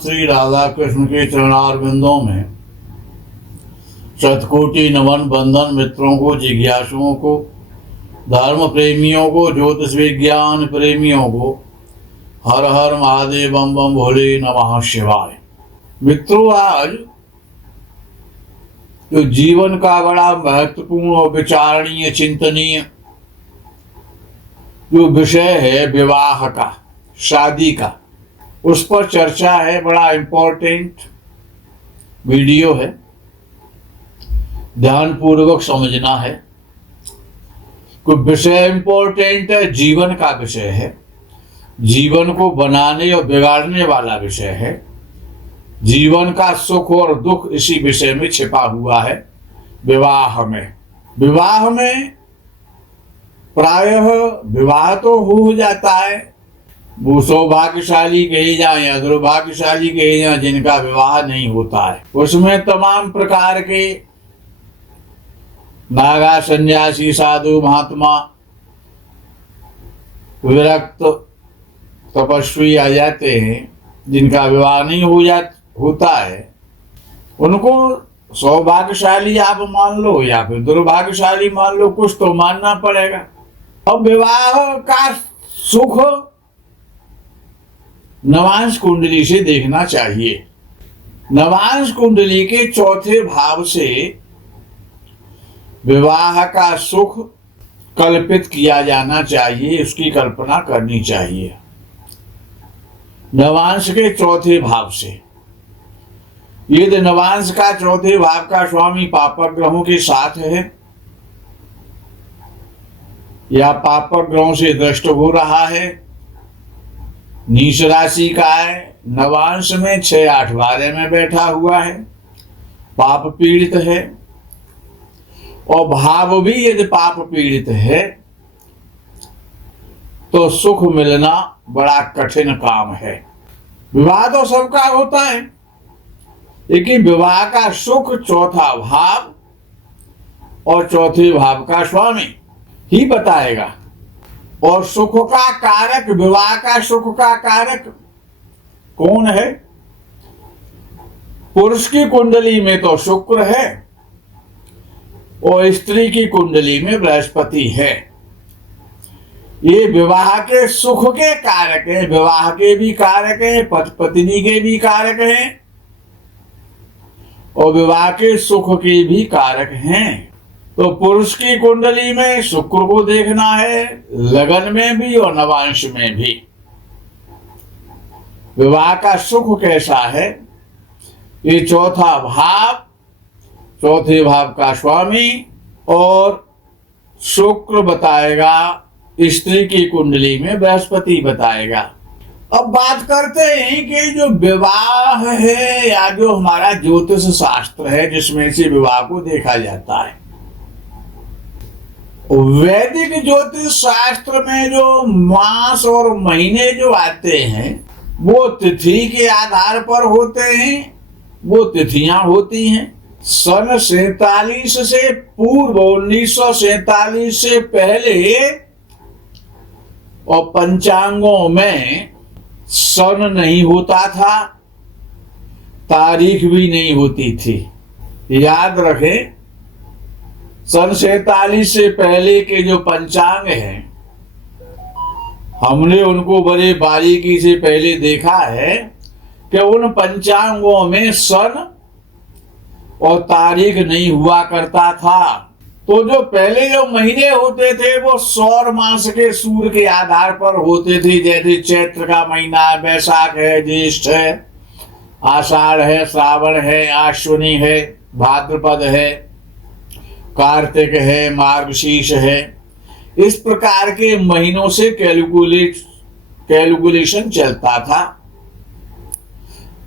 श्री राधा कृष्ण के चरणारविंदों में शतकोटि नमन। बंधन मित्रों को, जिज्ञासुओं को, धर्म प्रेमियों को, ज्योतिष विज्ञान प्रेमियों को हर हर महादेव, बम बम भोले, नमः शिवाय। मित्रों, आज जो जीवन का बड़ा महत्वपूर्ण और विचारणीय, चिंतनीय जो विषय है विवाह का, शादी का, उस पर चर्चा है। बड़ा इंपॉर्टेंट वीडियो है, ध्यान पूर्वक समझना है। कोई विषय इंपॉर्टेंट है, जीवन का विषय है, जीवन को बनाने और बिगाड़ने वाला विषय है। जीवन का सुख और दुख इसी विषय में छिपा हुआ है। विवाह में प्रायः विवाह तो हो जाता है, वो सौभाग्यशाली कहे जाए या दुर्भाग्यशाली कहे जाए जिनका विवाह नहीं होता है। उसमें तमाम प्रकार के नागा, सन्यासी, साधु, महात्मा, विरक्त तपस्वी आ जाते हैं, जिनका विवाह नहीं होता है। उनको सौभाग्यशाली आप मान लो या फिर दुर्भाग्यशाली मान लो, कुछ तो मानना पड़ेगा। अब विवाह का सुख नवांश कुंडली से देखना चाहिए। नवांश कुंडली के चौथे भाव से विवाह का सुख कल्पित किया जाना चाहिए, उसकी कल्पना करनी चाहिए। नवांश के चौथे भाव से, यदि नवांश का चौथे भाव का स्वामी पापक ग्रहों के साथ है या पापक ग्रहों से दृष्ट हो रहा है, नीच राशि का है, नवांश में 6, 8, 12 में बैठा हुआ है, पाप पीड़ित है, और भाव भी यदि पाप पीड़ित है तो सुख मिलना बड़ा कठिन काम है। विवाह तो सबका होता है, लेकिन विवाह का सुख चौथा भाव और चौथे भाव का स्वामी ही बताएगा। और सुख का कारक, विवाह का सुख का कारक कौन है? पुरुष की कुंडली में तो शुक्र है और स्त्री की कुंडली में बृहस्पति है। ये विवाह के सुख के कारक हैं, विवाह के भी कारक हैं, पति पत्नी के भी कारक हैं और विवाह के सुख के भी कारक हैं। तो पुरुष की कुंडली में शुक्र को देखना है, लगन में भी और नवांश में भी। विवाह का सुख कैसा है, ये चौथा भाव, चौथे भाव का स्वामी और शुक्र बताएगा, स्त्री की कुंडली में बृहस्पति बताएगा। अब बात करते हैं कि जो विवाह है या जो हमारा ज्योतिष शास्त्र है जिसमें से विवाह को देखा जाता है, वैदिक ज्योतिष शास्त्र में जो मास और महीने जो आते हैं वो तिथि के आधार पर होते हैं। वो तिथियां होती हैं सन 47 से पूर्व, 1947 से पहले, और पंचांगों में सन नहीं होता था, तारीख भी नहीं होती थी। याद रखें, सन 47 से पहले के जो पंचांग हैं, हमने उनको बड़े बारीकी से पहले देखा है कि उन पंचांगों में सन और तारीख नहीं हुआ करता था। तो जो पहले जो महीने होते थे वो सौर मास के सूर्य के आधार पर होते थे। जैसे चैत्र का महीना है, बैसाख है, ज्येष्ठ है, आषाढ़ है, श्रावण है, आश्विनी है, भाद्रपद है, कार्तिक है, मार्गशीर्ष है। इस प्रकार के महीनों से कैलकुलेशन चलता था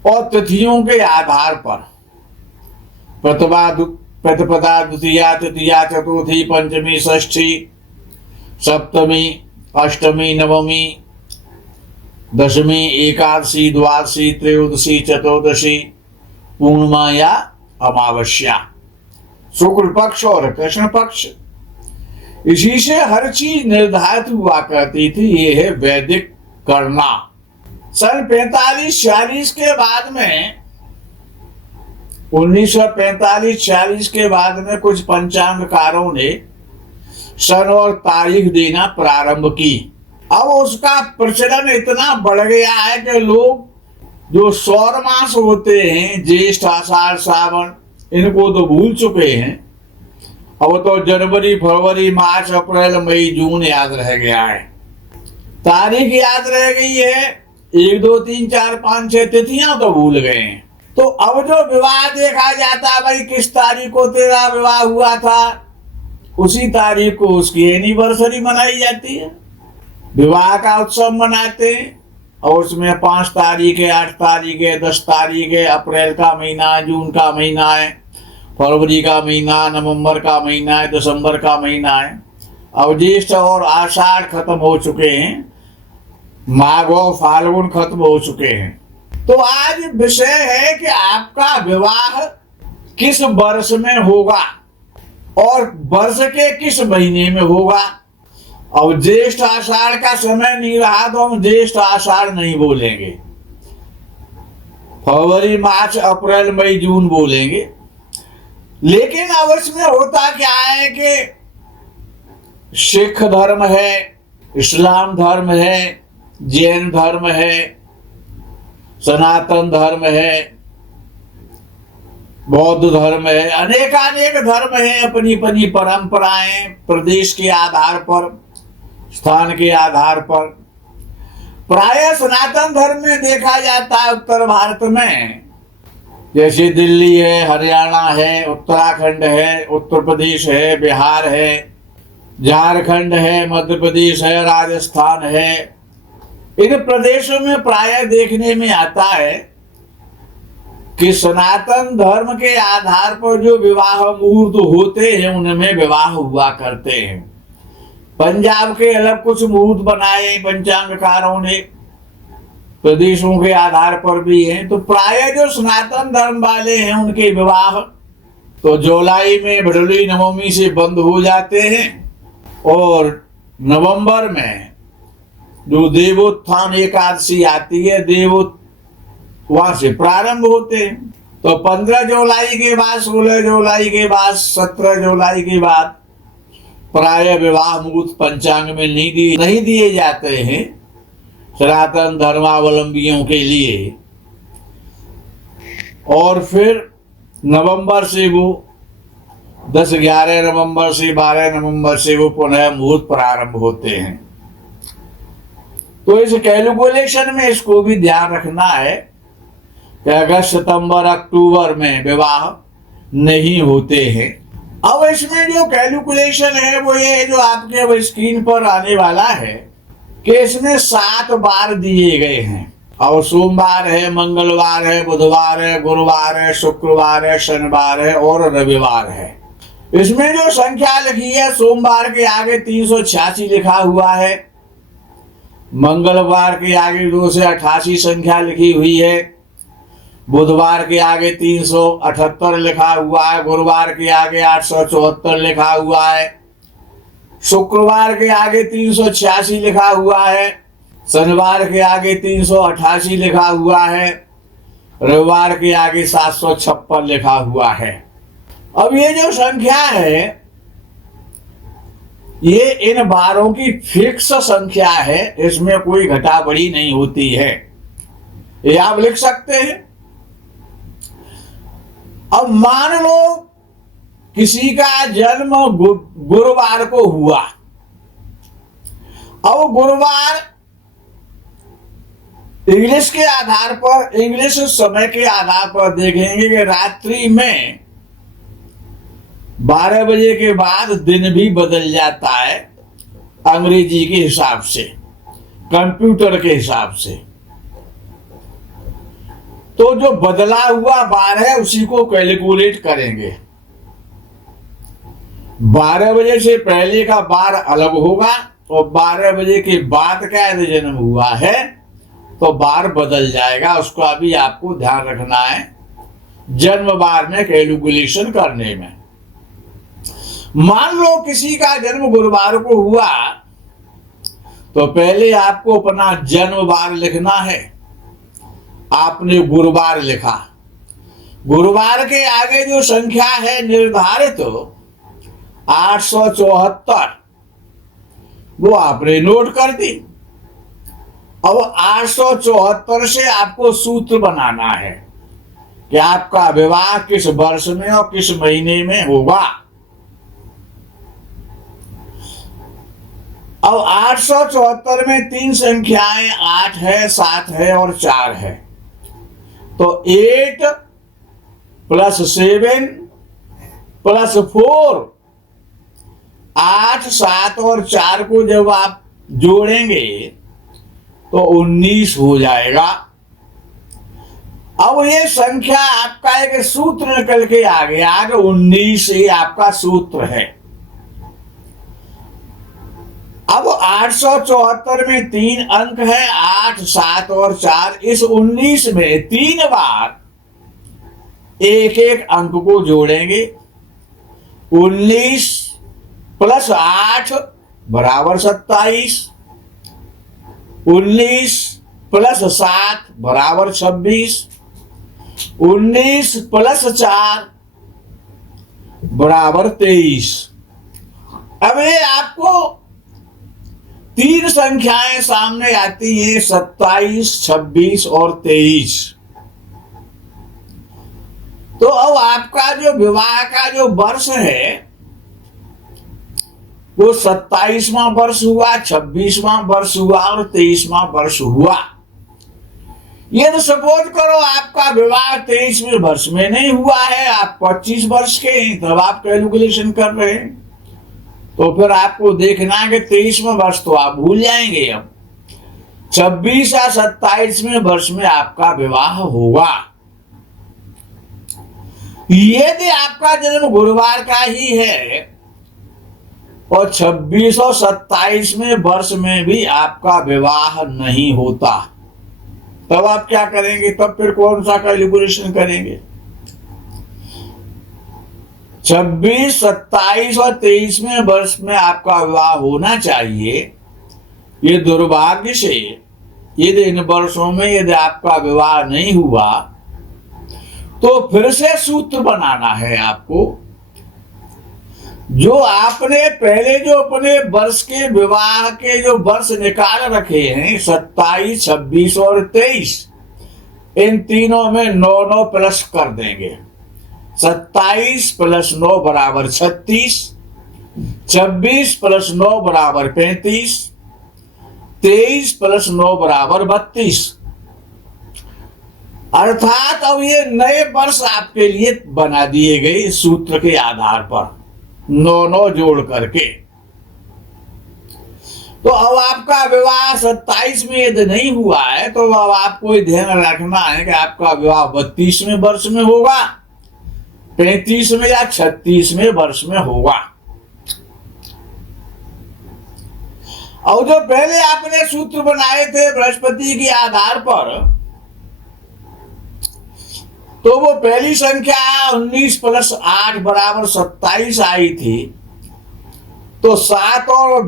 और तिथियों के आधार पर प्रतिपदा, द्वितीया, तृतीया, चतुर्थी, पंचमी, षष्ठी, सप्तमी, अष्टमी, नवमी, दशमी, एकादशी, द्वादशी, त्रयोदशी, चतुर्दशी, पूर्णिमा या अमावस्या, शुक्ल पक्ष और कृष्ण पक्ष, इसी से हर चीज निर्धारित हुआ करती थी। ये है वैदिक करना। सन 45-46 के बाद में 1945-46 के बाद में कुछ पंचांगकारों ने सन और तारीख देना प्रारंभ की। अब उसका प्रचलन इतना बढ़ गया है कि लोग जो सौर मास होते हैं, ज्येष्ठ आषाढ़ सावन, इनको तो भूल चुके हैं। अब तो जनवरी फरवरी मार्च अप्रैल मई जून याद रह गया है, तारीख याद रह गई है, 1 2 3 4 5 6 तिथियां तो भूल गए हैं। तो अब जो विवाह देखा जाता, भाई किस तारीख को तेरा विवाह हुआ था, उसी तारीख को उसकी एनिवर्सरी मनाई जाती है, विवाह का उत्सव मनाते हैं। और उसमें 5 तारीख है, 8 तारीख है, 10 तारीख है, अप्रैल का महीना है, जून का महीना है, फरवरी का महीना, नवंबर का महीना है, दिसंबर का महीना है। अब ज्येष्ठ और आषाढ़ खत्म हो चुके हैं, माघ और फाल्गुन खत्म हो चुके हैं। तो आज विषय है कि आपका विवाह किस वर्ष में होगा और वर्ष के किस महीने में होगा। अब ज्येष्ठ आषाढ़ का समय नहीं रहा तो हम ज्येष्ठ आषाढ़ नहीं बोलेंगे, फरवरी मार्च अप्रैल मई जून बोलेंगे। लेकिन अब इसमें होता क्या है कि सिख धर्म है, इस्लाम धर्म है, जैन धर्म है, सनातन धर्म है, बौद्ध धर्म है, अनेकानेक धर्म है, अपनी अपनी परंपराएं, प्रदेश के आधार पर, स्थान के आधार पर। प्राय सनातन धर्म में देखा जाता है उत्तर भारत में, जैसे दिल्ली है, हरियाणा है, उत्तराखंड है, उत्तर प्रदेश है, बिहार है, झारखंड है, मध्य प्रदेश है, राजस्थान है। इन प्रदेशों में प्राय देखने में आता है कि सनातन धर्म के आधार पर जो विवाह मुहूर्त होते हैं उनमें विवाह हुआ करते हैं। पंजाब के अलग कुछ मुहूर्त बनाए पंचांगकारों ने, प्रदेशों के आधार पर भी हैं। तो प्राय जो सनातन धर्म वाले हैं उनके विवाह तो जुलाई में भड़ोली नवमी से बंद हो जाते हैं और नवंबर में जो देवोत्थान एकादशी आती है, वहां से प्रारंभ होते हैं। तो 15 जुलाई के बाद, 16 जुलाई के बाद, 17 जुलाई के बाद प्राय विवाह मुहूर्त पंचांग में नहीं दिए जाते हैं सनातन धर्मावलंबियों के लिए। और फिर नवंबर से वो 10-11 नवंबर से 12 नवंबर से वो पुनः मुहूर्त प्रारंभ होते हैं। तो इस कैलकुलेशन में इसको भी ध्यान रखना है कि अगस्त सितंबर अक्टूबर में विवाह नहीं होते हैं। अब इसमें जो कैलकुलेशन है वो ये जो आपके अब स्क्रीन पर आने वाला है कि इसमें 7 बार दिए गए हैं। और सोमवार है, मंगलवार है, बुधवार है, गुरुवार है, शुक्रवार है, शनिवार है और रविवार है। इसमें जो संख्या लिखी है, सोमवार के आगे 386 लिखा हुआ है, मंगलवार के आगे 2 से 88 संख्या लिखी हुई है, बुधवार के आगे 378 लिखा हुआ है, गुरुवार के आगे 874 लिखा हुआ है, शुक्रवार के आगे 386 लिखा हुआ है, शनिवार के आगे 388 लिखा हुआ है, रविवार के आगे 756 लिखा हुआ है। अब ये जो संख्या है ये इन बारों की फिक्स संख्या है, इसमें कोई घटा बढ़ी नहीं होती है, ये आप लिख सकते हैं। अब मान लो किसी का जन्म गुरुवार को हुआ। अब गुरुवार इंग्लिश के आधार पर, इंग्लिश समय के आधार पर देखेंगे कि रात्रि में 12 बजे के बाद दिन भी बदल जाता है अंग्रेजी के हिसाब से, कंप्यूटर के हिसाब से। तो जो बदला हुआ बार है उसी को कैलकुलेट करेंगे। 12 बजे से पहले का बार अलग होगा और 12 बजे के बाद का यदि जन्म हुआ है तो बार बदल जाएगा। उसका भी आपको ध्यान रखना है जन्म बार में कैलकुलेशन करने में। मान लो किसी का जन्म गुरुवार को हुआ तो पहले आपको अपना जन्म बार लिखना है आपने गुरुवार लिखा, गुरुवार के आगे जो संख्या है निर्धारित 874, वो आपने नोट कर दी। अब 874 से आपको सूत्र बनाना है कि आपका विवाह किस वर्ष में और किस महीने में होगा। अब 874 में 3 संख्याएं 8 है, 7 है और 4 है। तो 8 + 7 + 4, 8, 7 और 4 को जब आप जोड़ेंगे तो 19 हो जाएगा। अब ये संख्या आपका एक सूत्र निकल के आ गया कि 19 ही आपका सूत्र है। अब 874 में 3 अंक है, 8, 7 और 4। इस 19 में 3 बार एक एक अंक को जोड़ेंगे। 19 + 8 = 27, 19 + 7 = 26, 19 + 4 = 23। अब ये आपको 3 संख्याएं सामने आती हैं, 27, 26 और 23। तो अब आपका जो विवाह का जो वर्ष है वो 27वां वर्ष हुआ, 26वां वर्ष हुआ और 23वां वर्ष हुआ। ये तो सपोज करो आपका विवाह 23वें वर्ष में नहीं हुआ है, आप 25 वर्ष के हैं, तब आप कैलकुलेशन कर रहे हैं। तो फिर आपको देखना है कि 23वें वर्ष तो आप भूल जाएंगे। अब 26 या 27वें वर्ष में आपका विवाह होगा। यदि आपका जन्म गुरुवार का ही है और 26 और 27वें वर्ष में भी आपका विवाह नहीं होता, तब आप क्या करेंगे? तब फिर कौन सा कैलकुलेशन करेंगे? 26, 27 और 23वें वर्ष में आपका विवाह होना चाहिए। ये दुर्भाग्य से यदि इन वर्षों में यदि आपका विवाह नहीं हुआ तो फिर से सूत्र बनाना है आपको। जो आपने पहले जो अपने वर्ष के विवाह के जो वर्ष निकाल रखे हैं 27, 26 और 23, इन तीनों में 9 प्लस कर देंगे। 27 + 9 = 36, 26 + 9 = 35, 23 + 9 = 32। अर्थात अब ये नए वर्ष आपके लिए बना दिए गए इस सूत्र के आधार पर 9 जोड़ करके। तो अब आपका विवाह 27 में यदि नहीं हुआ है तो अब आपको ध्यान रखना है कि आपका विवाह 32वें वर्ष में होगा, 35वें या 36वें वर्ष में होगा। और जो पहले आपने सूत्र बनाए थे बृहस्पति के आधार पर, तो वो पहली संख्या 19 + 8 = 27 आई थी। तो 7 और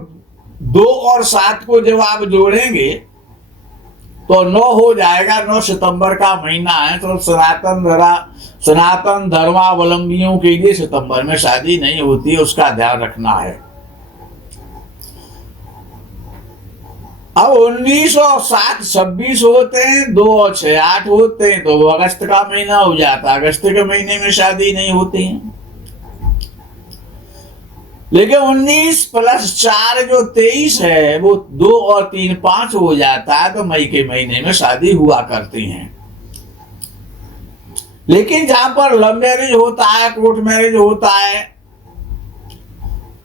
2 और 7 को जब आप जोड़ेंगे तो 9 हो जाएगा। 9 सितंबर का महीना है, तो सनातन धर्मावलंबियों के लिए सितंबर में शादी नहीं होती है, उसका ध्यान रखना है। अब 19 और 7 26 होते हैं, 2 और 6 8 होते हैं, तो वो अगस्त का महीना हो जाता है। अगस्त के महीने में शादी नहीं होती है। लेकिन 19 + 4 जो 23 है वो 2 और 3 5 हो जाता है, तो मई के महीने में शादी हुआ करती हैं। लेकिन जहां पर लव मैरिज होता है, कोर्ट मैरिज होता है,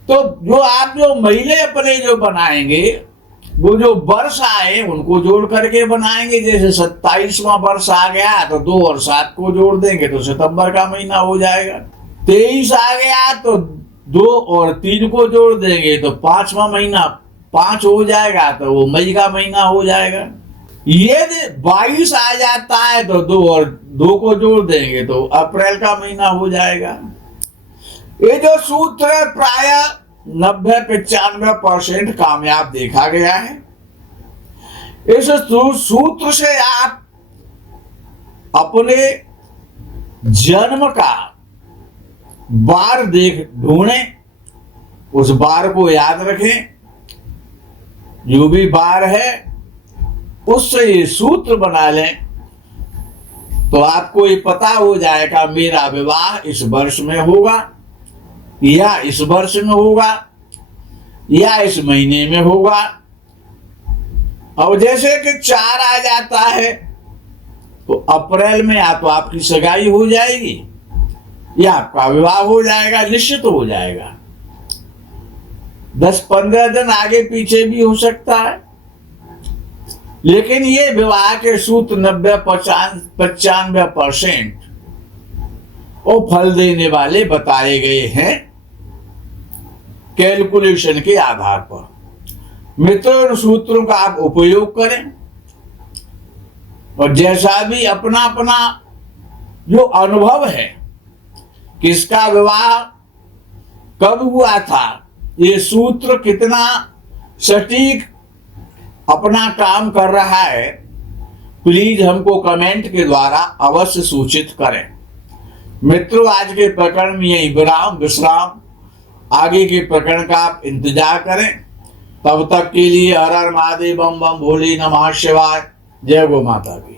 तो जो महीने अपने जो बनाएंगे वो जो वर्ष आए उनको जोड़ करके बनाएंगे। जैसे 27वां वर्ष आ गया तो 2 और 7 को जोड़ देंगे तो सितंबर का महीना हो जाएगा। 23 आ गया तो 2 और 3 को जोड़ देंगे तो 5वां महीना 5 हो जाएगा, तो वो मई का महीना हो जाएगा। यदि 22 आ जाता है तो 2 और 2 को जोड़ देंगे तो अप्रैल का महीना हो जाएगा। ये जो सूत्र है प्राय 90-95% कामयाब देखा गया है। इस सूत्र से आप अपने जन्म का बार ढूंढें, उस बार को याद रखें, जो भी बार है उससे ये सूत्र बना लें, तो आपको ये पता हो जाएगा मेरा विवाह इस वर्ष में होगा, या इस वर्ष में होगा, या इस महीने में होगा। अब जैसे कि 4 आ जाता है तो अप्रैल में या तो आपकी सगाई हो जाएगी या आपका विवाह हो जाएगा, निश्चित हो जाएगा। 10-15 दिन आगे पीछे भी हो सकता है, लेकिन ये विवाह के सूत्र 90-95% वो फल देने वाले बताए गए हैं कैलकुलेशन के आधार पर। मित्रों, इन सूत्रों का आप उपयोग करें और जैसा भी अपना अपना जो अनुभव है, किसका विवाह कब हुआ था, ये सूत्र कितना सटीक अपना काम कर रहा है, प्लीज हमको कमेंट के द्वारा अवश्य सूचित करें। मित्रों, आज के प्रकरण में यही विश्राम। आगे के प्रकरण का आप इंतजार करें। तब तक के लिए हर हर महादेव, बम बम भोले नमः शिवाय। जय गो माता की।